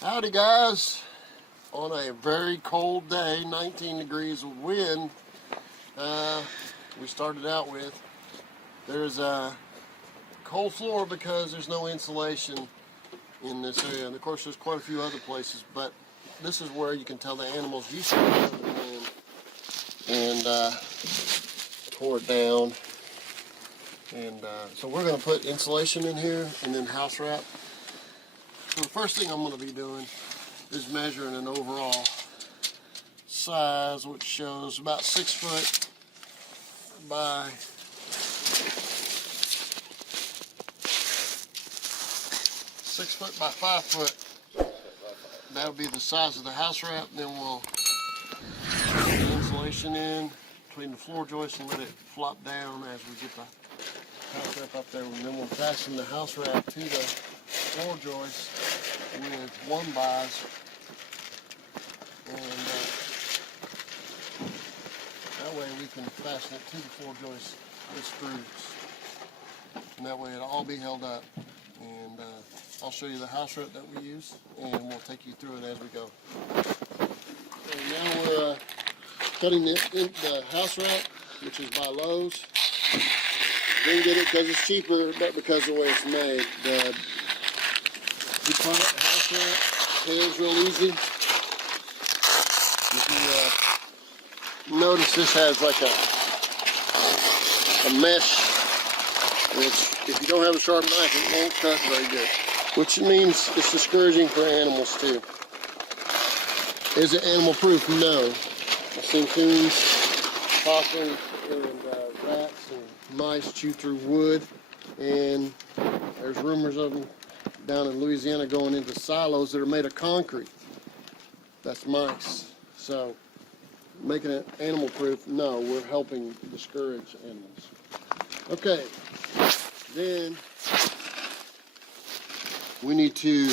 Howdy guys, on a very cold day, 19 degrees of wind, we started out with, there's a cold floor because there's no insulation in this area, and of course there's quite a few other places, but this is where you can tell the animals used to live and tore it down. And so we're going to put insulation in here and then house wrap. So the first thing I'm going to be doing is measuring an overall size, which shows about 6 foot by 6 foot by 5 foot. That'll be the size of the house wrap. Then we'll put the insulation in between the floor joists and let it flop down as we get the house wrap up there. And then we'll fasten the house wrap to the floor joist with 1-bys, and that way we can fasten it to the floor joist with screws, and that way it'll all be held up. And I'll show you the house wrap that we use, and we'll take you through it as we go. And now we're cutting the house wrap, which is by Lowe's. Didn't get it because it's cheaper, but because of the way it's made. The DuPont house wrap is real easy. If you notice, this has like a mesh, which if you don't have a sharp knife, it won't cut very good. Which means it's discouraging for animals too. Is it animal proof? No. I've seen coons, possums, and rats and mice chew through wood, and there's rumors of them down in Louisiana going into silos that are made of concrete. That's mice. So making it animal proof, no, we're helping discourage animals. Okay, then we need to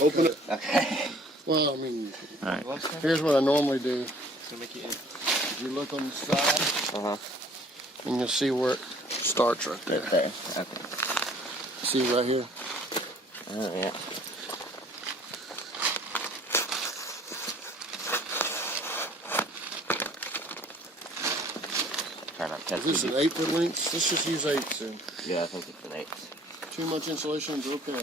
open it. Okay. Well, I mean, right. Here's what I normally do. If you look on the side, and you'll see where it starts right there. Okay. See right here? Oh, yeah. Try not to Is this an 8-foot length? Let's just use 8s then. Yeah, I think it's an 8. Too much insulation is okay.